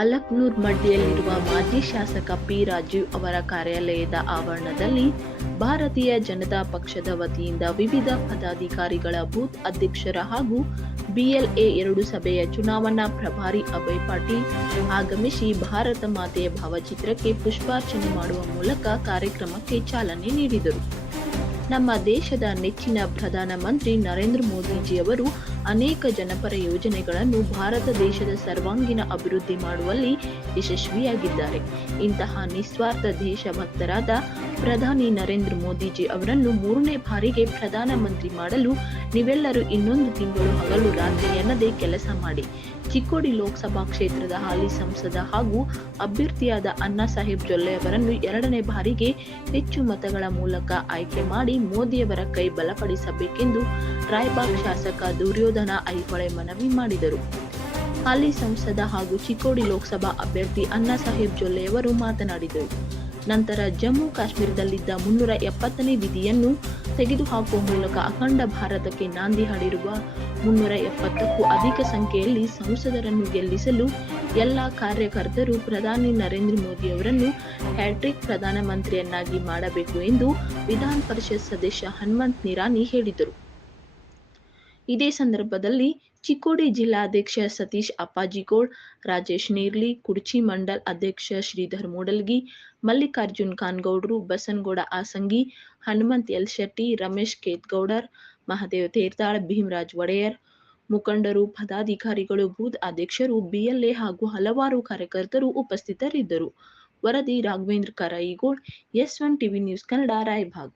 ಅಲಕ್ನೂರ್ ಮಡ್ಡಿಯಲ್ಲಿರುವ ಮಾಜಿ ಶಾಸಕ ಪಿ ರಾಜೀವ್ ಅವರ ಕಾರ್ಯಾಲಯದ ಆವರಣದಲ್ಲಿ ಭಾರತೀಯ ಜನತಾ ಪಕ್ಷದ ವತಿಯಿಂದ ವಿವಿಧ ಪದಾಧಿಕಾರಿಗಳ ಬೂತ್ ಅಧ್ಯಕ್ಷರ ಹಾಗೂ ಬಿಎಲ್ಎ ಎರಡು ಸಭೆಯ ಚುನಾವಣಾ ಪ್ರಭಾರಿ ಅಭಯ್ ಪಾಟೀಲ್ ಆಗಮಿಸಿ ಭಾರತ ಮಾತೆಯ ಭಾವಚಿತ್ರಕ್ಕೆ ಪುಷ್ಪಾರ್ಚನೆ ಮಾಡುವ ಮೂಲಕ ಕಾರ್ಯಕ್ರಮಕ್ಕೆ ಚಾಲನೆ ನೀಡಿದರು. ನಮ್ಮ ದೇಶದ ನೆಚ್ಚಿನ ಪ್ರಧಾನಮಂತ್ರಿ ನರೇಂದ್ರ ಮೋದಿಜಿಯವರು ಅನೇಕ ಜನಪರ ಯೋಜನೆಗಳನ್ನು ಭಾರತ ದೇಶದ ಸರ್ವಾಂಗೀಣ ಅಭಿವೃದ್ಧಿ ಮಾಡುವಲ್ಲಿ ಯಶಸ್ವಿಯಾಗಿದ್ದಾರೆ. ಇಂತಹ ನಿಸ್ವಾರ್ಥ ದೇಶಭಕ್ತರಾದ ಪ್ರಧಾನಿ ನರೇಂದ್ರ ಮೋದಿಜಿ ಅವರನ್ನು ಮೂರನೇ ಬಾರಿಗೆ ಪ್ರಧಾನಮಂತ್ರಿ ಮಾಡಲು ನೀವೆಲ್ಲರೂ ಇನ್ನೊಂದು ತಿಂಗಳು ಹಗಲು ರಾತ್ರಿ ಎನ್ನದೇ ಕೆಲಸ ಮಾಡಿ. ಚಿಕ್ಕೋಡಿ ಲೋಕಸಭಾ ಕ್ಷೇತ್ರದ ಹಾಲಿ ಸಂಸದ ಹಾಗೂ ಅಭ್ಯರ್ಥಿಯಾದ ಅಣ್ಣಾ ಸಾಹೇಬ್ ಜೊಲ್ಲೆ ಅವರನ್ನು ಎರಡನೇ ಬಾರಿಗೆ ಹೆಚ್ಚು ಮತಗಳ ಮೂಲಕ ಆಯ್ಕೆ ಮಾಡಿ ಮೋದಿಯವರ ಕೈ ಬಲಪಡಿಸಬೇಕೆಂದು ರಾಯಬಾಗ್ ಶಾಸಕ ದುರ್ಯೋಧನ ಐಹೊಳೆ ಮನವಿ ಮಾಡಿದರು. ಹಾಲಿ ಸಂಸದ ಹಾಗೂ ಚಿಕ್ಕೋಡಿ ಲೋಕಸಭಾ ಅಭ್ಯರ್ಥಿ ಅಣ್ಣಾ ಸಾಹೇಬ್ ಜೊಲ್ಲೆಯವರು ಮಾತನಾಡಿದರು. ನಂತರ ಜಮ್ಮು ಕಾಶ್ಮೀರದಲ್ಲಿದ್ದ ಮುನ್ನೂರ ಎಪ್ಪತ್ತನೇ ವಿಧಿಯನ್ನು ತೆಗೆದುಹಾಕುವ ಮೂಲಕ ಅಖಂಡ ಭಾರತಕ್ಕೆ ನಾಂದಿ ಹಾಡಿರುವ ಮುನ್ನೂರ ಎಪ್ಪತ್ತಕ್ಕೂ ಅಧಿಕ ಸಂಖ್ಯೆಯಲ್ಲಿ ಸಂಸದರನ್ನು ಗೆಲ್ಲಿಸಲು ಎಲ್ಲ ಕಾರ್ಯಕರ್ತರು ಪ್ರಧಾನಿ ನರೇಂದ್ರ ಮೋದಿ ಅವರನ್ನು ಹ್ಯಾಟ್ರಿಕ್ ಪ್ರಧಾನಮಂತ್ರಿಯನ್ನಾಗಿ ಮಾಡಬೇಕು ಎಂದು ವಿಧಾನ ಪರಿಷತ್ ಸದಸ್ಯ ಹನುಮಂತ್ ನಿರಾನಿ ಹೇಳಿದರು. ಇದೇ ಸಂದರ್ಭದಲ್ಲಿ ಚಿಕ್ಕೋಡಿ ಜಿಲ್ಲಾಧ್ಯಕ್ಷ ಸತೀಶ್ ಅಪ್ಪಾಜಿಗೋಳ್, ರಾಜೇಶ್ ನೀರ್ಲಿ, ಕುಡ್ಚಿ ಮಂಡಲ್ ಅಧ್ಯಕ್ಷ ಶ್ರೀಧರ್ ಮೂಡಲ್ಗಿ, ಮಲ್ಲಿಕಾರ್ಜುನ್ ಖಾನ್ಗೌಡ್ರು, ಬಸನಗೌಡ ಆಸಂಗಿ ಹನುಮಂತ್ ಎಲ್ ಶೆಟ್ಟಿ, ರಮೇಶ್ ಕೇತ್ಗೌಡರ್, ಮಹದೇವ್ ತೇರ್ತಾಳ್ ಭೀಮರಾಜ್ ಒಡೆಯರ್, ಮುಖಂಡರು, ಪದಾಧಿಕಾರಿಗಳು, ಬೂತ್ ಅಧ್ಯಕ್ಷರು, ಬಿಎಲ್ಎ ಹಾಗೂ ಹಲವಾರು ಕಾರ್ಯಕರ್ತರು ಉಪಸ್ಥಿತರಿದ್ದರು. ವರದಿ Raghavendra Karayigol S one TV news Kannada, Raybag.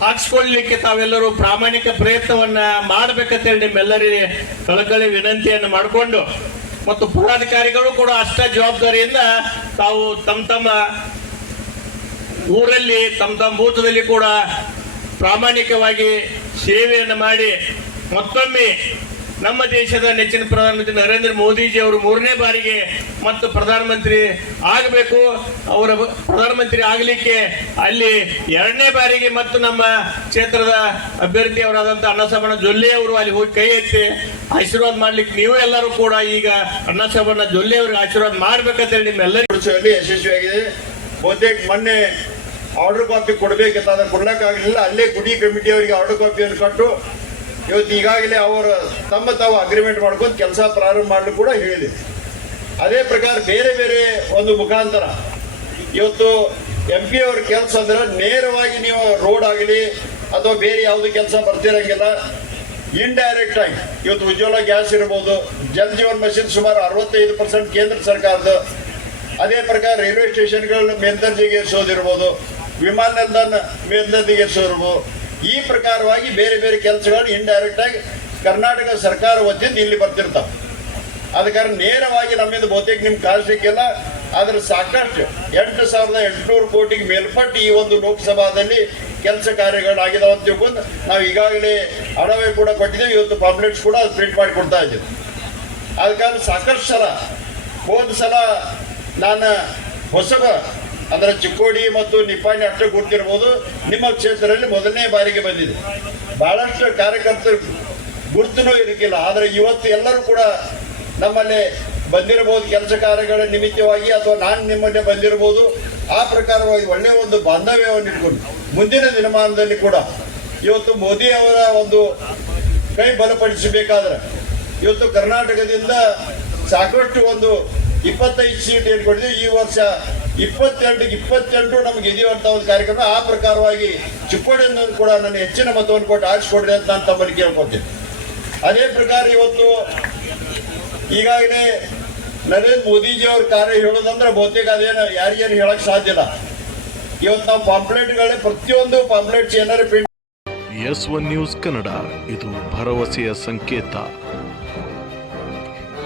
ಹಾಕ್ಸ್ಕೊಳ್ಳಿಕ್ಕೆ ತಾವೆಲ್ಲರೂ ಪ್ರಾಮಾಣಿಕ ಪ್ರಯತ್ನವನ್ನ ಮಾಡಬೇಕಂತೇಳಿ ನಿಮ್ಮೆಲ್ಲರಿಗೆ ಕಳಕಳಿ ವಿನಂತಿಯನ್ನು ಮಾಡಿಕೊಂಡು ಮತ್ತು ಪದಾಧಿಕಾರಿಗಳು ಕೂಡ ಅಷ್ಟ ಜವಾಬ್ದಾರಿಯಿಂದ ತಾವು ತಮ್ಮ ತಮ್ಮ ಊರಲ್ಲಿ, ತಮ್ಮ ತಮ್ಮ ಬೂತದಲ್ಲಿ ಕೂಡ ಪ್ರಾಮಾಣಿಕವಾಗಿ ಸೇವೆಯನ್ನು ಮಾಡಿ ಮತ್ತೊಮ್ಮೆ ನಮ್ಮ ದೇಶದ ನೆಚ್ಚಿನ ಪ್ರಧಾನಮಂತ್ರಿ ನರೇಂದ್ರ ಮೋದಿಜಿ ಅವರು ಮೂರನೇ ಬಾರಿಗೆ ಮತ್ತು ಪ್ರಧಾನಮಂತ್ರಿ ಆಗಬೇಕು, ಅವರ ಪ್ರಧಾನಮಂತ್ರಿ ಆಗಲಿಕ್ಕೆ ಅಲ್ಲಿ ಎರಡನೇ ಬಾರಿಗೆ ಮತ್ತು ನಮ್ಮ ಕ್ಷೇತ್ರದ ಅಭ್ಯರ್ಥಿಯವರಾದಂಥ ಅನ್ನಸಬಣ್ಣ ಜೊಲ್ಲೆ ಅವರು ಅಲ್ಲಿ ಹೋಗಿ ಕೈ ಎತ್ತಿ ಆಶೀರ್ವಾದ ಮಾಡ್ಲಿಕ್ಕೆ ನೀವು ಎಲ್ಲರೂ ಕೂಡ ಈಗ ಅನ್ನಸಬಣ್ಣ ಜೊಲ್ಲೆ ಅವರಿಗೆ ಆಶೀರ್ವಾದ ಮಾಡ್ಬೇಕಂತೇಳಿ ನಿಮ್ಮೆಲ್ಲರಿಗೂ ಯಶಸ್ವಿಯಾಗಿದೆ. ಬಹುತೇಕ ಮೊನ್ನೆ ಆರ್ಡರ್ ಕಾಪಿ ಕೊಡಬೇಕಂತ ಕೊಡ್ಲಿಕ್ಕಾಗಲಿಲ್ಲ. ಅಲ್ಲೇ ಗುಡಿ ಕಮಿಟಿಯವರಿಗೆ ಆರ್ಡರ್ ಕಾಪಿಯನ್ನು ಕೊಟ್ಟು ಇವತ್ತು ಈಗಾಗಲೇ ಅವರು ತಮ್ಮ ತಾವು ಅಗ್ರಿಮೆಂಟ್ ಮಾಡ್ಕೊಂಡು ಕೆಲಸ ಪ್ರಾರಂಭ ಮಾಡಲು ಕೂಡ ಹೇಳಿದೆ. ಅದೇ ಪ್ರಕಾರ ಬೇರೆ ಬೇರೆ ಒಂದು ಮುಖಾಂತರ ಇವತ್ತು ಎಂ ಪಿ ಅವ್ರ ಕೆಲಸ ಅಂದ್ರೆ ನೇರವಾಗಿ ನೀವು ರೋಡ್ ಆಗಲಿ ಅಥವಾ ಬೇರೆ ಯಾವುದು ಕೆಲಸ ಬರ್ತಿರಂಗಿಲ್ಲ ಇಂಡೈರೆಕ್ಟ್ ಆಗಿ. ಇವತ್ತು ಉಜ್ವಲ ಗ್ಯಾಸ್ ಇರ್ಬೋದು, ಜಲ್ ಜೀವನ್ ಮಿಷನ್ ಸುಮಾರು ಅರವತ್ತೈದು ಪರ್ಸೆಂಟ್ ಕೇಂದ್ರ ಸರ್ಕಾರದ. ಅದೇ ಪ್ರಕಾರ ರೈಲ್ವೆ ಸ್ಟೇಷನ್ಗಳನ್ನ ಮೇಲ್ದರ್ಜೆಗೇರಿಸೋದಿರ್ಬೋದು, ವಿಮಾನ ನಿಲ್ದಾಣ ಮೇಲ್ದರ್ಜೆಗೇರಿಸೋದಿರ್ಬೋದು ಈ ಪ್ರಕಾರವಾಗಿ ಬೇರೆ ಬೇರೆ ಕೆಲಸಗಳು ಇಂಡೈರೆಕ್ಟ್ ಆಗಿ ಕರ್ನಾಟಕ ಸರ್ಕಾರ ವತಿಯಿಂದ ಇಲ್ಲಿ ಬರ್ತಿರ್ತಾವೆ. ಅದ ಕಾರಣ ನೇರವಾಗಿ ನಮ್ಮಿಂದ ಬಹುತೇಕ ನಿಮ್ಗೆ ಕಾಣಿಸ್ಲಿಕ್ಕಿಲ್ಲ ಆದ್ರೆ ಸಾಕಷ್ಟು ಎಂಟು ಸಾವಿರದ ಎಂಟುನೂರು ಕೋಟಿಗೆ ಮೇಲ್ಪಟ್ಟು ಈ ಒಂದು ಲೋಕಸಭಾದಲ್ಲಿ ಕೆಲಸ ಕಾರ್ಯಗಳಾಗಿದಾವೆ ಅಂತ ತಿಳ್ಕೊಂಡು ನಾವು ಈಗಾಗಲೇ ಅಡವೆ ಕೂಡ ಕೊಟ್ಟಿದ್ದೇವೆ, ಇವತ್ತು ಪಾಂಪ್ಲೆಟ್ಸ್ ಕೂಡ ಅದು ಪ್ರಿಂಟ್ ಮಾಡಿ ಕೊಡ್ತಾ ಇದ್ದೀವಿ. ಅದಕ್ಕಾದ್ರೆ ಸಾಕಷ್ಟು ಸಲ ಹೋದ ಸಲ ನಾನು ಹೊಸಬ ಅಂದ್ರೆ ಚಿಕ್ಕೋಡಿ ಮತ್ತು ನಿಪಾಣಿ ಅಷ್ಟೇ ಗುರ್ತಿರ್ಬೋದು. ನಿಮ್ಮ ಕ್ಷೇತ್ರದಲ್ಲಿ ಮೊದಲನೇ ಬಾರಿಗೆ ಬಂದಿದೆ. ಬಹಳಷ್ಟು ಕಾರ್ಯಕರ್ತರು ಗುರುತನೂ ಇರಲಿಕ್ಕಿಲ್ಲ ಆದರೆ ಇವತ್ತು ಎಲ್ಲರೂ ಕೂಡ ನಮ್ಮಲ್ಲಿ ಬಂದಿರಬಹುದು. ಕೆಲಸ ಕಾರ್ಯಗಳ ನಿಮಿತ್ತವಾಗಿ ಅಥವಾ ನಾನು ನಿಮ್ಮನ್ನೇ ಬಂದಿರಬಹುದು. ಆ ಪ್ರಕಾರವಾಗಿ ಒಳ್ಳೆಯ ಒಂದು ಬಾಂಧವ್ಯವನ್ನು ಇಟ್ಕೊಂಡು ಮುಂದಿನ ದಿನಮಾನದಲ್ಲಿ ಕೂಡ ಇವತ್ತು ಮೋದಿ ಅವರ ಒಂದು ಕೈ ಬಲಪಡಿಸಬೇಕಾದ್ರೆ ಇವತ್ತು ಕರ್ನಾಟಕದಿಂದ ಸಾಕಷ್ಟು ಒಂದು ಇಪ್ಪತ್ತೈದು ಸೀಟ್ ಏನು ಈ ವರ್ಷ ಇಪ್ಪತ್ತೆಂಟಿಗೆ ಇಪ್ಪತ್ತೆಂಟು ನಮ್ಗೆ ಇದೆಯುವಂತ ಒಂದು ಕಾರ್ಯಕ್ರಮ. ಆ ಪ್ರಕಾರವಾಗಿ ಚಿಕ್ಕೋಡಿಯಿಂದ ಕೂಡ ನಾನು ಹೆಚ್ಚಿನ ಮತವನ್ನು ಕೊಟ್ಟು ಆರಿಸ್ಕೊಡ್ರಿ ಅಂತ ನಾನು ತಮ್ಮಲ್ಲಿ ಕೇಳ್ಕೊತೀನಿ ಅದೇ ಪ್ರಕಾರ ಇವತ್ತು ಈಗಾಗಲೇ ನರೇಂದ್ರ ಮೋದಿಜಿ ಅವ್ರ ಕಾರ್ಯ ಹೇಳೋದಂದ್ರೆ ಬಹುತೇಕ ಅದೇನು ಯಾರಿಗೇನು ಹೇಳಕ್ ಸಾಧ್ಯ ಇಲ್ಲ. ಇವತ್ತು ನಾವು ಪಾಂಪ್ಲೆಟ್ಗಳೇ ಪ್ರತಿಯೊಂದು ಪಾಂಪ್ಲೆಟ್ಸ್ ಏನಾರು ಎಸ್ ಒನ್ ನ್ಯೂಸ್ ಕನ್ನಡ. ಇದು ಭರವಸೆಯ ಸಂಕೇತ.